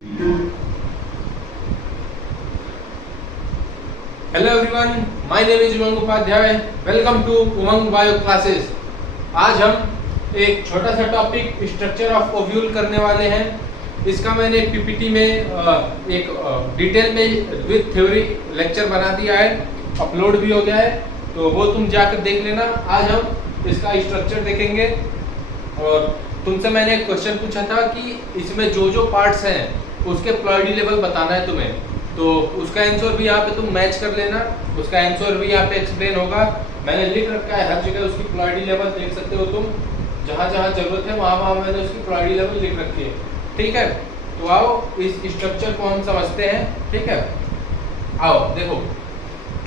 Hello everyone, my name is Umang Upadhyay. Welcome to Umang bio classes. आज हम एक छोटा सा टॉपिक स्ट्रक्चर ऑफ ओव्यूल करने वाले हैं। इसका मैंने पीपीटी में एक डिटेल में विद थ्योरी लेक्चर बना दिया है, अपलोड भी हो गया है, तो वो तुम जाकर देख लेना। आज हम इसका स्ट्रक्चर देखेंगे और तुमसे मैंने एक क्वेश्चन पूछा था कि इसमें जो जो पार्ट्स हैं उसके प्लॉयडी लेवल बताना है तुम्हें, तो उसका आंसर भी यहाँ पे तुम मैच कर लेना। उसका आंसर भी यहाँ पे एक्सप्लेन होगा, मैंने लिख रखा है हर जगह। उसकी प्लॉयडी लेवल देख सकते हो तुम, जहाँ जहाँ जरूरत है वहाँ वहाँ मैंने उसकी प्लॉयडी लेवल लिख रखी है। ठीक है, तो आओ इस स्ट्रक्चर को हम समझते हैं। ठीक है, आओ देखो।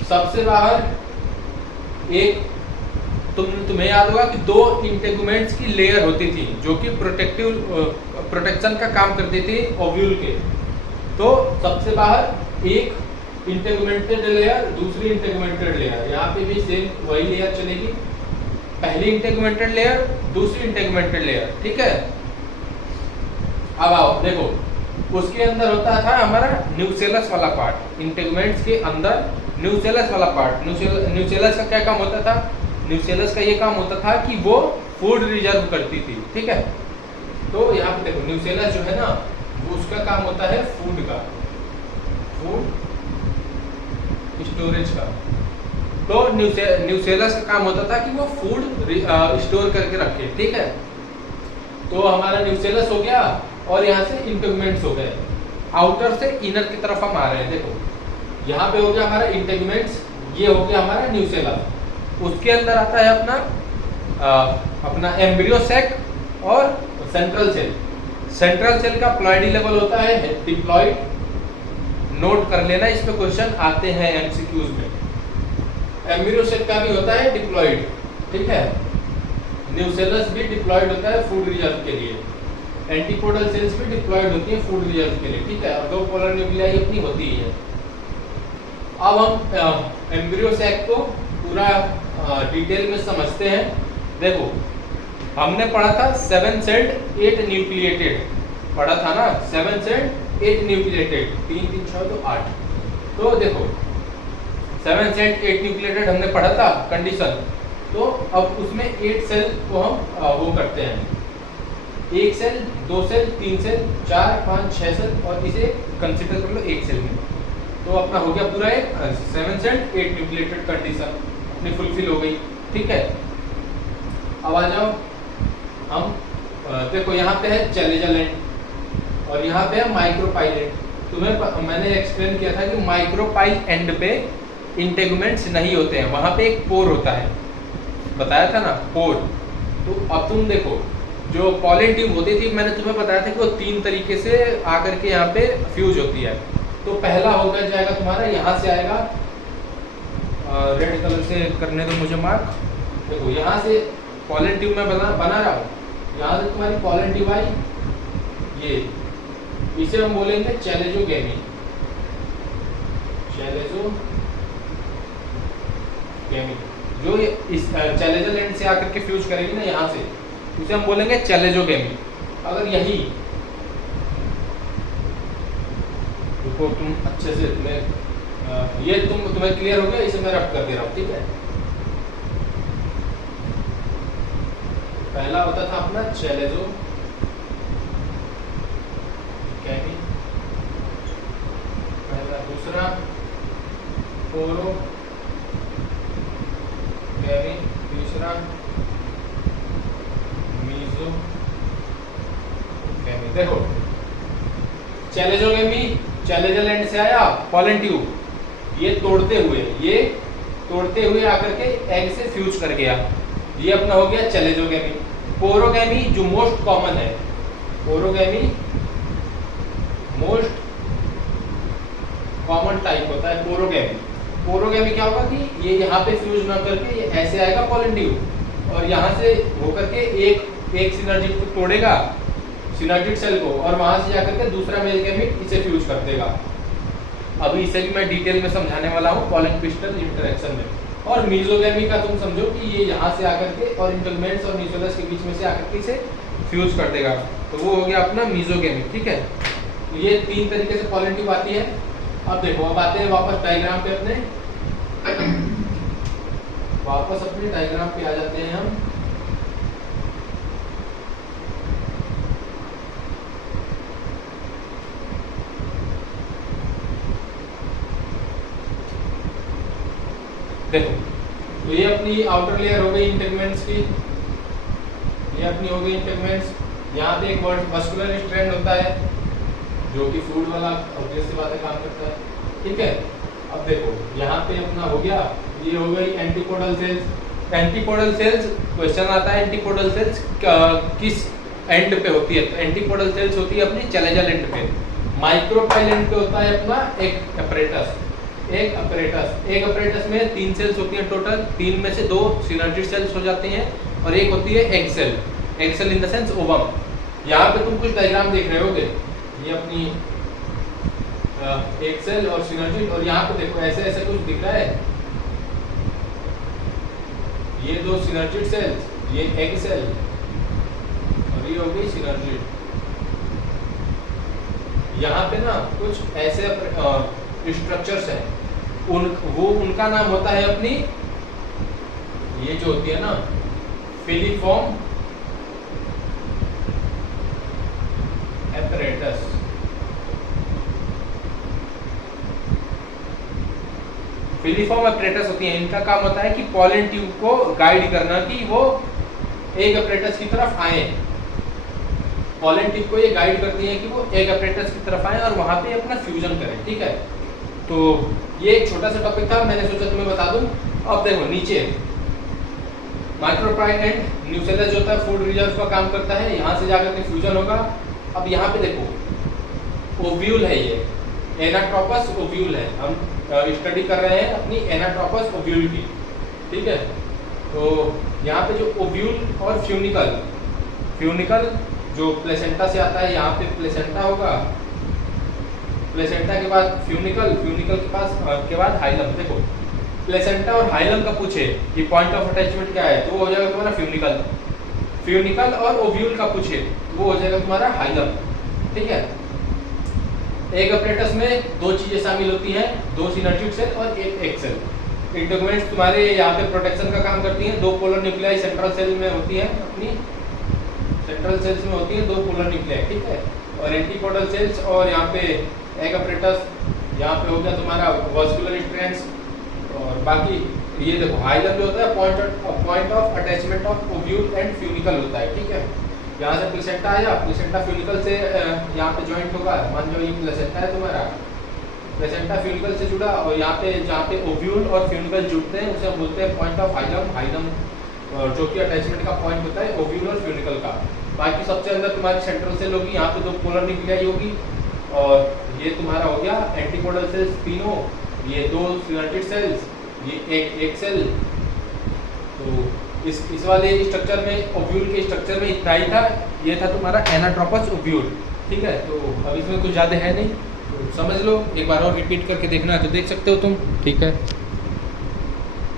सबसे बाहर एक तुम्हें याद होगा कि दो इंटेगुमेंट्स की लेयर होती थी जो कि प्रोटेक्शन का काम करती थी ओव्यूल के। तो सबसे बाहर एक इंटेगुमेंटेड लेयर, दूसरी इंटेगुमेंटेड लेयर। यहाँ पे भी सेम वही लेयर चलेगी, पहली इंटेगुमेंटेड लेयर, दूसरी इंटेगुमेंटेड लेयर। ठीक है, अब आओ देखो, उसके अंदर होता था हमारा न्यूसेलस वाला पार्ट। इंटेगुमेंट्स के अंदर न्यूसेलस वाला पार्ट। न्यूसेलस का क्या काम होता था? न्यूसेलस का ये काम होता था कि वो फूड रिजर्व करती थी। ठीक है, तो यहाँ पे देखो न्यूसेलस जो है ना, वो उसका काम होता है फूड का, फूड स्टोरेज का। तो न्यूसेलस का काम होता था कि वो फूड स्टोर करके रखे। ठीक है, तो हमारा न्यूसेलस हो गया और यहाँ से इंटेगुमेंट्स हो गए। आउटर से इनर की तरफ हम आ रहे हैं। देखो यहाँ पे हो गया हमारा इंटेगुमेंट्स, ये हो गया हमारा न्यूसेलस। उसके अंदर आता है अपना एम्ब्रियो सैक और सेंट्रल सेल। सेंट्रल सेल का प्लॉयडी लेवल होता है डिप्लॉयड। नोट कर लेना, इस पे क्वेश्चन आते हैं एमसीक्यूज में। एम्ब्रियो सैक का भी होता है डिप्लॉयड। ठीक है, न्यूसेलस भी डिप्लॉयड होता है फूड रिजर्व के लिए। एंटीपोडल सेल्स भी डिप्लॉयड होती है फूड रिजर्व के लिए। ठीक है, और दो पोलर न्यूक्लियाई अपनी होती ही है। अब हम एम्ब्रियो सैक को पूरा डिटेल में समझते हैं। देखो हमने पढ़ा था 7 सेल्ड 8 न्यूक्लिएटेड, पढ़ा था ना, 7 सेल्ड 8 न्यूक्लिएटेड, 3 3 6 2 8। तो देखो 7 सेल्ड 8 न्यूक्लिएटेड हमने पढ़ा था कंडीशन। तो अब उसमें 8 सेल को हम वो करते हैं, 1 सेल 2 सेल 3 सेल 4 5 6 सेल, और इसे कंसिडर कर लो 1 सेल में। तो अपना हो गया पूरा एक 7 सेल्ड 8 न्यूक्लिएटेड कंडीशन अपनी फुलफिल हो गई। ठीक है, अब आ जाओ हम देखो यहाँ पे है चैलेंजर एंड और यहाँ पे है माइक्रोपाइल एंड। तुम्हें मैंने एक्सप्लेन किया था कि माइक्रोपाइल एंड पे इंटेगुमेंट्स नहीं होते हैं, वहाँ पे एक पोर होता है, बताया था ना, पोर। तो अब तुम देखो जो पॉलन ट्यूब होती थी, मैंने तुम्हें बताया था कि वो 3 तरीके से आकर के यहाँ पे फ्यूज होती है। तो पहला होगा जाएगा तुम्हारा, यहाँ से आएगा, रेड कलर से करने दो मुझे मार्क। देखो यहाँ से पॉलन ट्यूब में बना रहा हूँ, यहाँ से तुम्हारी पॉलन ट्यूब आई, ये इसे हम बोलेंगे चैलेजोगेमी। चैलेजोगेमी जो इस चैलेंजर एंड से आकर के फ्यूज करेगी ना यहाँ से, उसे हम बोलेंगे चैलेजोगेमी। अगर यही रुको तुम अच्छे से, ये तुम्हें क्लियर हो गया, इसे मैं रब कर दे रहा हूँ। ठीक है, पहला होता था अपना चैलेजो कैमी, पहला। दूसरा पोरो कैमी, तीसरा मीजो कैमी। देखो चैलेजोगेमी चैलेंजर एंड से आया पॉलन ट्यूब, ये तोड़ते हुए आकर के एग से फ्यूज कर गया, ये अपना हो गया चैलेजोगेमी। पोरोगेमी जो मोस्ट कॉमन है, पोरोगेमी मोस्ट कॉमन टाइप होता है पोरोगेमी। पोरोगेमी क्या होगा कि ये यहाँ पे फ्यूज ना करके ये ऐसे आएगा पॉलन ट्यूब, और यहाँ से होकर के एक सिनर्जिड को तोड़ेगा, सिनर्जिड सेल को, और वहां से जाकर के दूसरा मेल गैमीट इसे फ्यूज कर देगा। अभी इसे भी मैं डिटेल में समझाने वाला हूँ पॉलन क्रिस्टल इंटरेक्शन में। और मीजोगेमी का तुम समझो कि ये यहाँ से आकर के और इंटेगुमेंट्स और न्यूसेलस के बीच में से आकर के इसे फ्यूज कर देगा, तो वो हो गया अपना मीजोगेमी। ठीक है, तो ये 3 तरीके से पॉलन ट्यूब आती है। अब देखो, अब आते हैं वापस डायग्राम पे अपने, वापस अपने डायग्राम पे आ जाते हैं हम। देखो, तो ये अपनी आउटर लेयर हो गई इंटेगमेंट्स की, ये अपनी हो गई इंटेगमेंट्स। यहाँ पे एक मस्कुलर स्ट्रैंड होता है जो कि फूड वाला ऑब्वियस सी बात है काम करता है, ठीक है। अब देखो, यहाँ पे अपना हो गया, ये हो गई antipodal cells. Antipodal cells, question आता है एंटीपोडल सेल्स किस एंड पे होती है, तो एंटीपोडल सेल्स होती है अपनी चलेजल एंड पे। माइक्रोपाइल एंड पे होता है अपना एक अपरेटस, एक अपरेटस में 3 सेल्स होती हैं टोटल, 3 में से 2 सिनर्जिड सेल्स हो जाती हैं और एक होती है egg cell, egg cell in the sense ovum. यहाँ पे तुम कुछ डायग्राम देख रहे होगे, ये अपनी एग सेल और सिनर्जिड, और यहाँ पे देखो ऐसे ऐसे कुछ दिख रहा है, ये 2 सिनर्जिड सेल्स, ये एग सेल और ये हो गई सिनर्जिड। यहाँ पे ना कुछ ऐसे स्ट्रक्चर्स हैं, उनका नाम होता है अपनी, ये जो होती है ना फिलीफॉर्म एपरेटस। फिलीफॉर्म एपरेटस होती है, इनका काम होता है कि पॉलन ट्यूब को गाइड करना कि वो एग एपरेटस की तरफ आए। पॉलन ट्यूब को ये गाइड करती है कि वो एग एपरेटस की तरफ आए और वहां पे अपना फ्यूजन करें, ठीक है। तो ये एक छोटा सा टॉपिक था, मैंने सोचा तुम्हें बता दूं। अब देखो नीचे माइक्रोपाइल एंड न्यूसेलस जो होता है फूड रिजर्व का काम करता है, यहाँ से जाकर के फ्यूजन होगा। अब यहाँ पे देखो ओव्यूल है, ये एनाट्रोपस ओव्यूल है, हम स्टडी कर रहे हैं अपनी एनाट्रोपस ओव्यूल की, ठीक है। तो यहाँ पे जो ओव्यूल और फ्यूनिकल जो प्लेसेंटा से आता है, यहाँ पे प्लेसेंटा होगा, प्लेसेंटा के बाद फ्यूनिकल के बाद हाइलम। देखो प्लेसेंटा और हाइलम का पूछे कि पॉइंट ऑफ अटैचमेंट क्या है, तो वो हो जाएगा तुम्हारा फ्यूनिकल और ओव्यूल का पूछे वो हो जाएगा तुम्हारा हाइलम, ठीक है। एक अपरेटस में 2 चीजें शामिल होती हैं, 2 सिनर्जिड सेल और एक एग सेल। इंटेगुमेंट्स तुम्हारे यहाँ पे प्रोटेक्शन का काम करती हैं, 2 पोलर न्यूक्लियाई सेंट्रल सेल में होती है, अपनी सेंट्रल सेल्स में होती है 2 पोलर न्यूक्लियाई, ठीक है। और एंटीपोडल सेल्स और यहाँ पे एग अपरेटस, यहाँ पे हो गया तुम्हारा वास्कुलर स्ट्रैंड्स। और बाकी ये देखो हाइलम जो होता है point of attachment of ovule and funicle होता है, ठीक है। यहाँ से प्लेसेंटा आया, प्लेसेंटा फ्यूनिकल से यहाँ पे जॉइंट होगा, मान लो ये प्लेसेंटा है तुम्हारा, प्लेसेंटा फ्यूनिकल से जुड़ा, और यहाँ पे जहाँ पे ओव्यूल और फ्यूनिकल जुड़ते हैं उसे हम बोलते हैं पॉइंट ऑफ हाइलम, जो कि अटैचमेंट का पॉइंट होता है ओव्यूल और फ्यूनिकल का। बाकी सबसे अंदर तुम्हारी सेंट्रल सेल होगी, यहाँ पे 2 पोलर न्यूक्लियाई होगी, और ये तुम्हारा हो गया एंटीपोडल सेल्स तीनों, ये 2 सिनर्जिड सेल्स, ये एक सेल। तो इस वाले स्ट्रक्चर में ओव्यूल के स्ट्रक्चर में इतना ही था, ये था तुम्हारा एनाट्रोपस ओव्यूल, ठीक है। तो अब इसमें कुछ ज़्यादा है नहीं, तो समझ लो, एक बार और रिपीट करके देखना है तो देख सकते हो तुम, ठीक है।